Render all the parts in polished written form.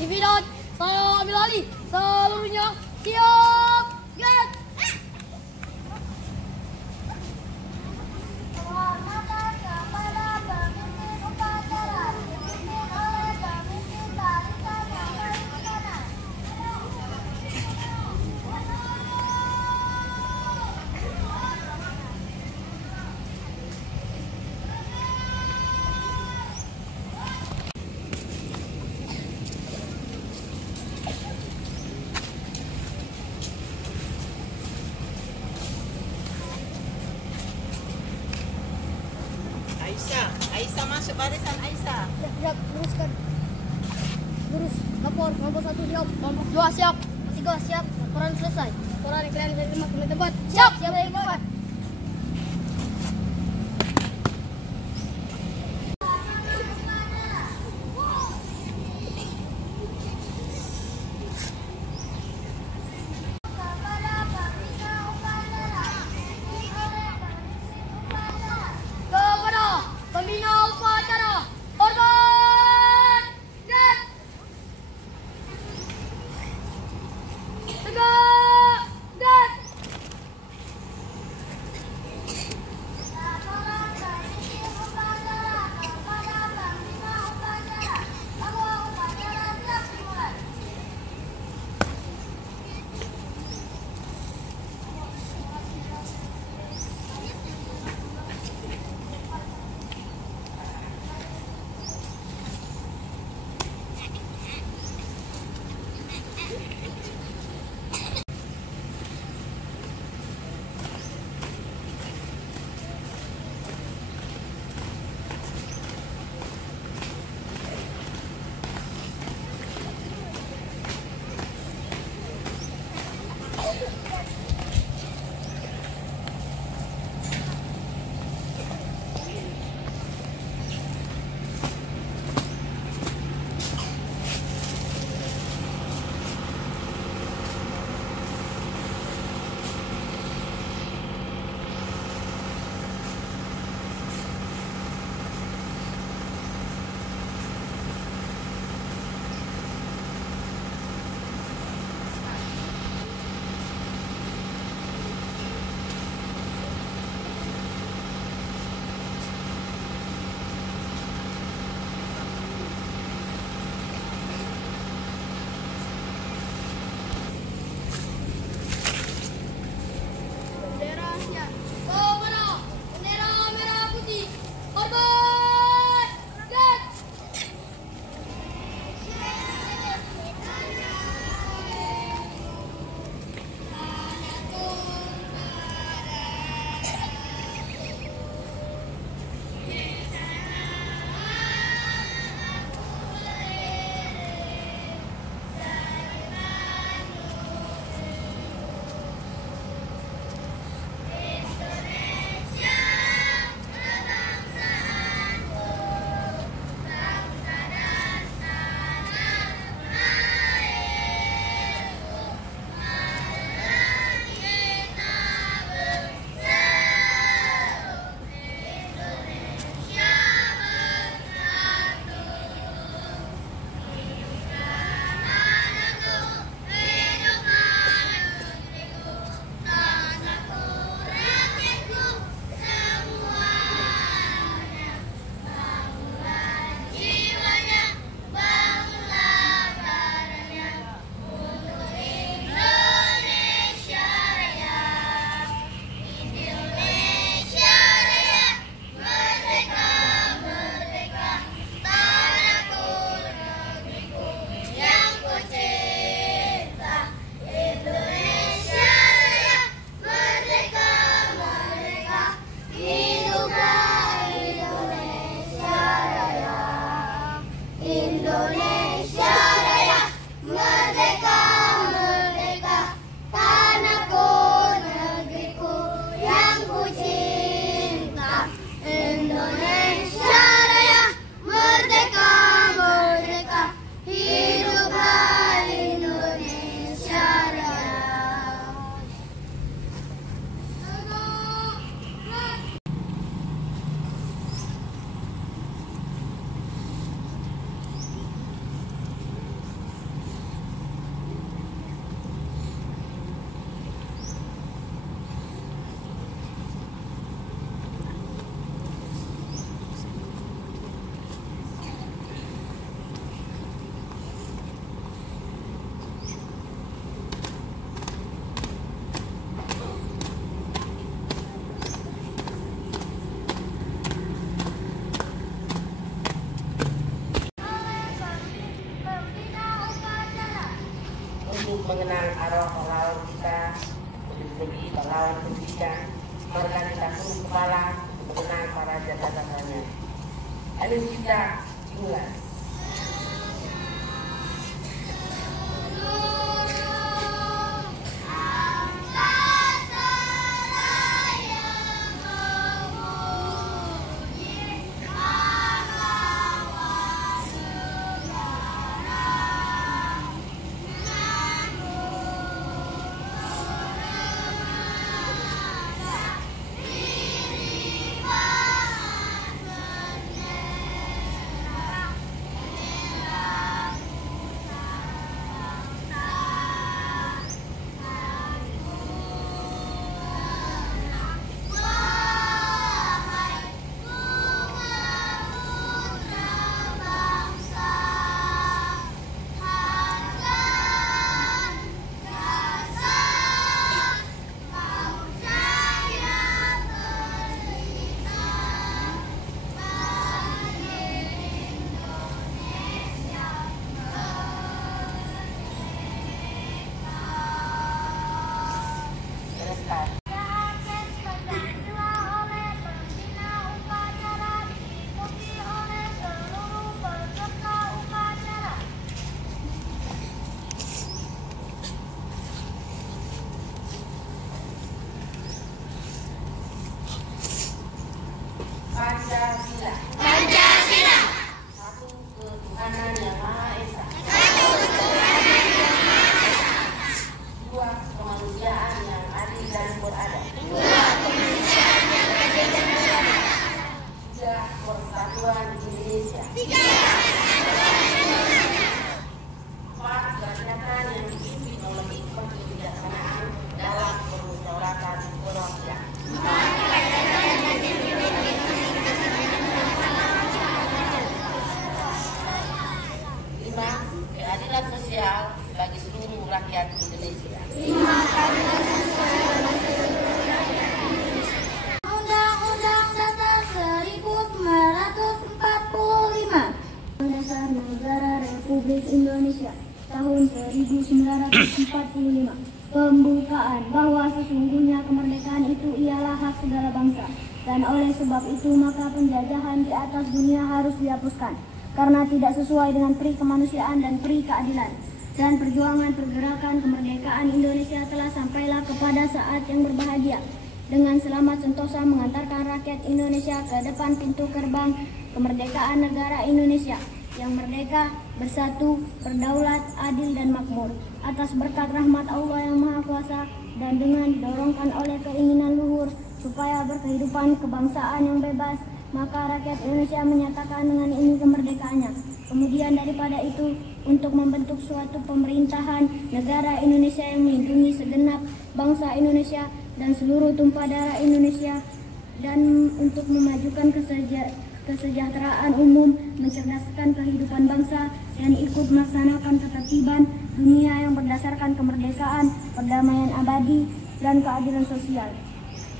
Dividend, saya ambil alih. Seluruhnya siap. Get. Penghormatan kepada pemimpin upacara dipimpin oleh pemimpin barisan yang paling kanan. Aisyah masuk barisan Aisyah. Siap, luruskan. Lurus, lapor, nomor 1 siap, nomor 2 siap, nomor 3 siap, laporan selesai. Laporan yang kalian terima kembali tempat. Siap, siap dari tempat. Pembina upacara, hormat, dan tegak, dan Alucita Jula. Pancasila. Pancasila. Satu ketuhanan yang Maha Esa. Dua kemanusiaan yang adil dan beradab. Tiga persatuan Indonesia. Empat kerakyatan yang dipimpin oleh hikmah kebijaksanaan dalam permusyawaratan perwakilan. Keadilan sosial bagi seluruh rakyat Indonesia. Undang-Undang Dasar 1945. Dasar Negara Republik Indonesia tahun 1945. Pembukaan bahwa sesungguhnya kemerdekaan itu ialah hak segala bangsa, dan oleh sebab itu maka penjajahan di atas dunia harus dihapuskan karena tidak sesuai dengan peri kemanusiaan dan peri keadilan. Dan perjuangan pergerakan kemerdekaan Indonesia telah sampailah kepada saat yang berbahagia, dengan selamat sentosa mengantarkan rakyat Indonesia ke depan pintu gerbang kemerdekaan negara Indonesia yang merdeka, bersatu, berdaulat, adil dan makmur atas berkat rahmat Allah yang Maha Kuasa, dan dengan didorongkan oleh keinginan luhur supaya berkehidupan kebangsaan yang bebas, maka rakyat Indonesia menyatakan dengan ini kemerdekaannya. Kemudian daripada itu, untuk membentuk suatu pemerintahan negara Indonesia yang melindungi segenap bangsa Indonesia dan seluruh tumpah darah Indonesia, dan untuk memajukan kesejahteraan umum, mencerdaskan kehidupan bangsa, dan ikut melaksanakan ketertiban dunia yang berdasarkan kemerdekaan, perdamaian abadi, dan keadilan sosial.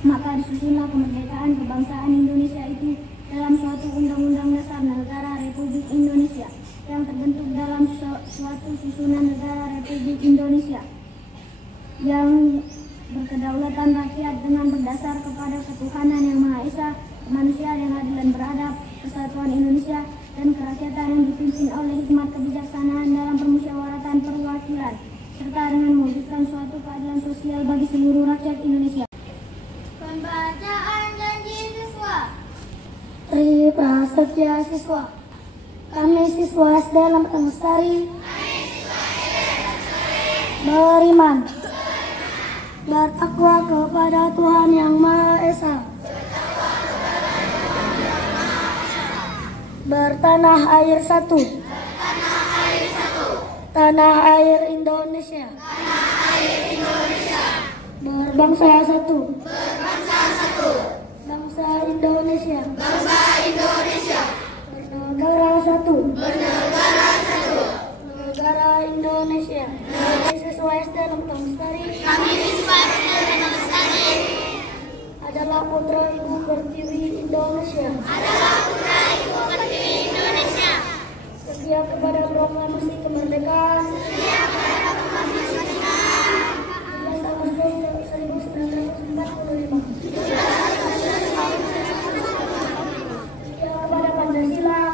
Maka disusunlah kemerdekaan kebangsaan Indonesia itu dalam suatu undang-undang dasar negara Republik Indonesia yang terbentuk dalam suatu susunan negara Republik Indonesia yang berkedaulatan rakyat dengan berdasar kepada ketuhanan yang Maha Esa, kemanusiaan yang adil dan beradab, kesatuan Indonesia, dan kerakyatan yang dipimpin oleh hikmat kebijaksanaan dalam permusyawaratan perwakilan, serta dengan mewujudkan suatu keadilan sosial bagi seluruh rakyat Indonesia. Pembacaan janji siswa. Tri Prasetya Siswa. Kami siswa SD Lembang Lestari beriman, bertakwa kepada Tuhan Yang Maha Esa, bertanah air satu, tanah air Indonesia, berbangsa satu, bangsa Indonesia, bernegara satu, negara Indonesia. Kami siswa SD Lembang Lestari adalah putra Ibu Pertiwi Indonesia. Setia kepada proklamasi kemerdekaan 17 Agustus 1945. Setia kepada Pancasila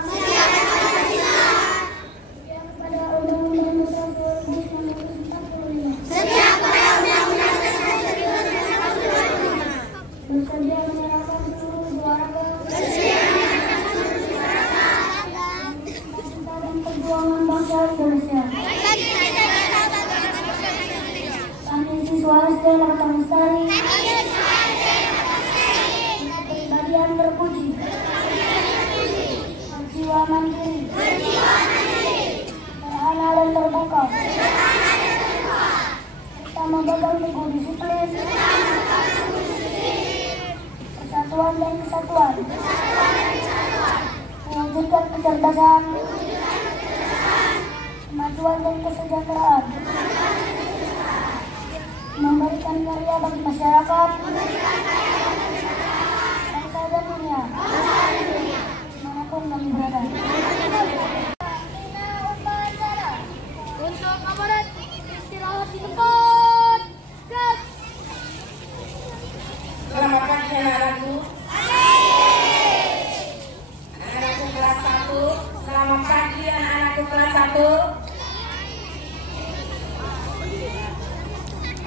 berjiwa mandiri, sederhana dan terbuka, serta memegang teguh disiplin, persatuan dan kesatuan, mewujudkan kecerdasan, kemajuan dan kesejahteraan, memberikan karya bagi masyarakat, bangsa dan dunia, dimanapun kami berada. Untuk aparat istirahat di tempat. Gas. Selamat pagi anak-anakku. Anak-anakku kelas 1. Selamat pagi anak-anakku kelas 1.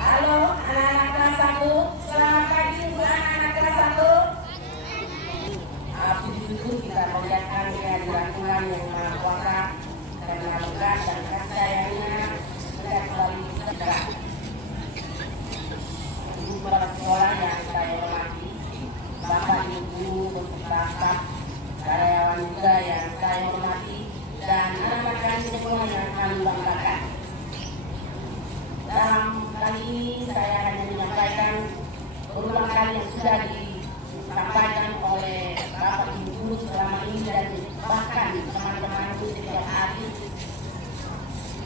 Halo anak-anak kelas 1. Selamat pagi untuk anak-anak kelas 1. Puji syukur kita melihatkan kehadiran Tuhan yang Maha Kuasa dan Maha Besar dan kasih sayangnya melihat kembali kita. Ibu kepala sekolah yang saya hormati, Bapak Ibu berstaff, karyawan juga yang saya hormati, dan anak-anak kami semua yang kami banggakan. Dalam kali ini saya hanya menyampaikan berulang kali yang sudah disampaikan oleh Bapak Ibu selama ini dan bahkan teman-temanku setiap hari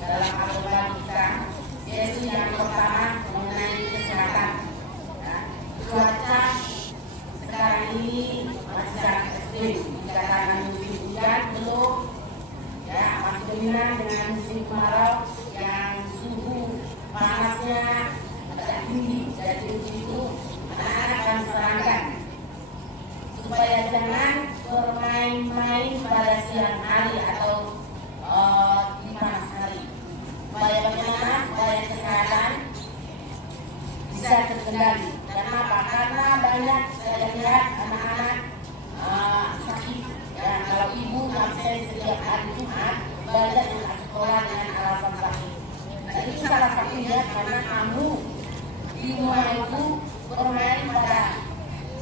dalam aturan kita, yaitu yang pertama mengenai kesehatan. Cuaca sekarang ini masih sangat ekstrim, dikatakan musim hujan belum, ya masih dominan dengan musim kemarau yang suhu panasnya agak tinggi. Jadi itu anak-anak akan sarankan supaya jangan bermain-main pada siang hari atau di panas hari. Supaya bagaimana supaya kesehatan bisa terkendali. Kenapa? Karena banyak saya lihat anak-anak sakit. Ya, kalau ibu absen setiap hari Jumat, banyak yang tak sekolah dengan alasan sakit. Nah, itu salah satunya karena kamu di rumah ibu bermain pada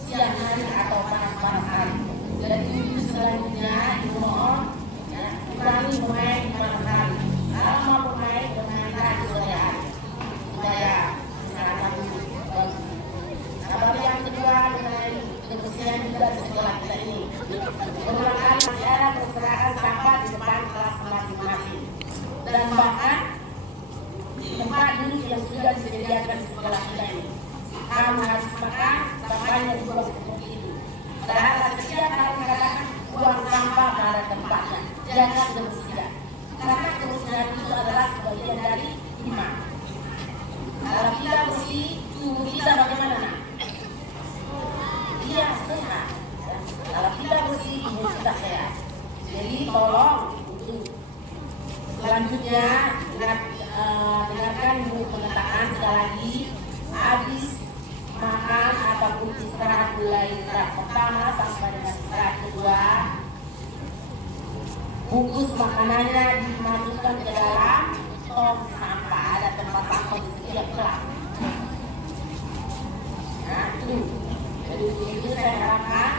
siang hari atau panas-panas hari. Jadi ibu selanjutnya di rumah ya, kurangi bermain di panas hari. Kalau mau bermain di sore hari supaya kesehatan bagus. Nah, baru yang kedua mengenai kebersihan juga di sekolah kita ini. Berulang kali masih ada berserakan sampah di depan kelas masing-masing. Dan bahkan di tempat duduk yang sudah disediakan di sekolah kita ini. Kamu harus makan sampahnya juga seperti itu. Padahal setiap hari mengatakan buang sampah pada tempatnya. Jangan kebersihan. Karena kebersihan itu adalah bagian dari iman. Kalau kita bersih, tubuh kita bagaimana? Iya, sehat. Kalau kita bersih, tubuh kita sehat. Jadi tolong untuk selanjutnya dengarkan dulu pengetahuan sekali lagi. Habis makan ataupun istirahat mulai istirahat pertama sampai dengan istirahat kedua, bungkus makanannya dimasukkan ke dalam tong sampah. Ada tempat sampah di setiap kelas. Nah itu, jadi itu saya harapkan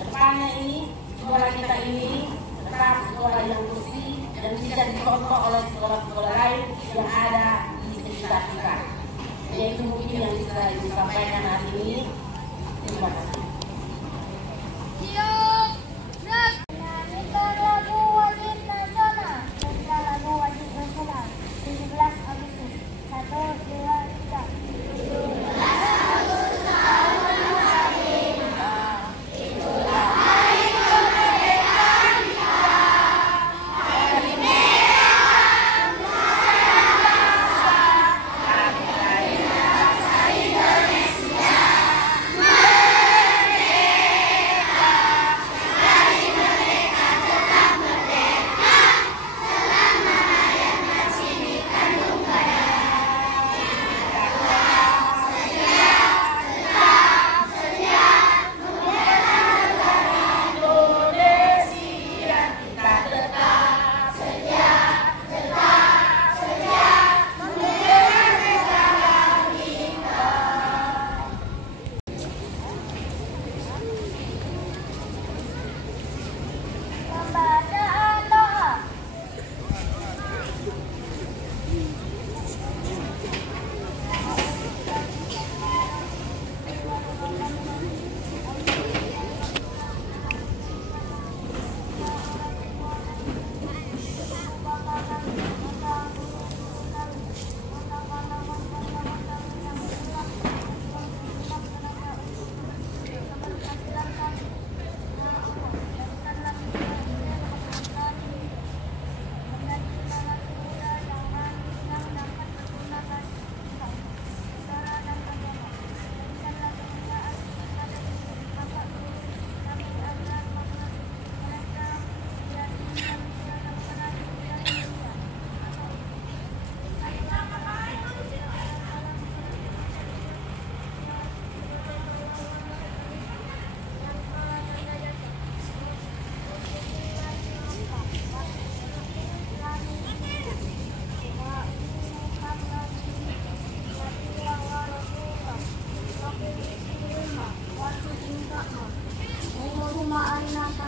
depannya ini sekolah kita ini tetap sekolah yang bersih dan bisa dicontoh oleh sekolah-sekolah lain yang ada di sekitar kita. Yaitu mungkin yang bisa disampaikan hari ini. Terima kasih. Siap. Gerak. Menyanyikan lagu wajib nasional. Serta lagu wajib nasional 17 Agustus. 1, 2, 3.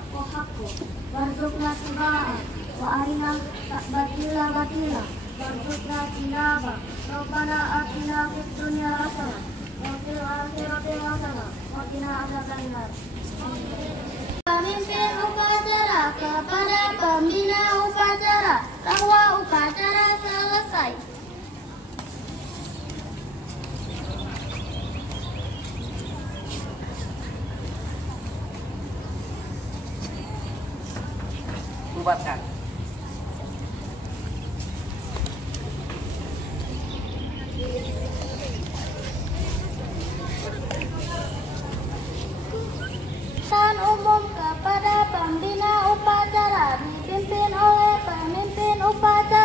hakku warzuqna subaha wa arina batila batila warzuqna tinaba Rabbana atina fid dunya hasanah wa fil akhirati hasanah wa qina adzabannar. Pemimpin upacara kepada pembina upacara bahwa upacara selesai. Bubarkan. Pesan umum kepada pembina upacara dipimpin oleh pemimpin upacara.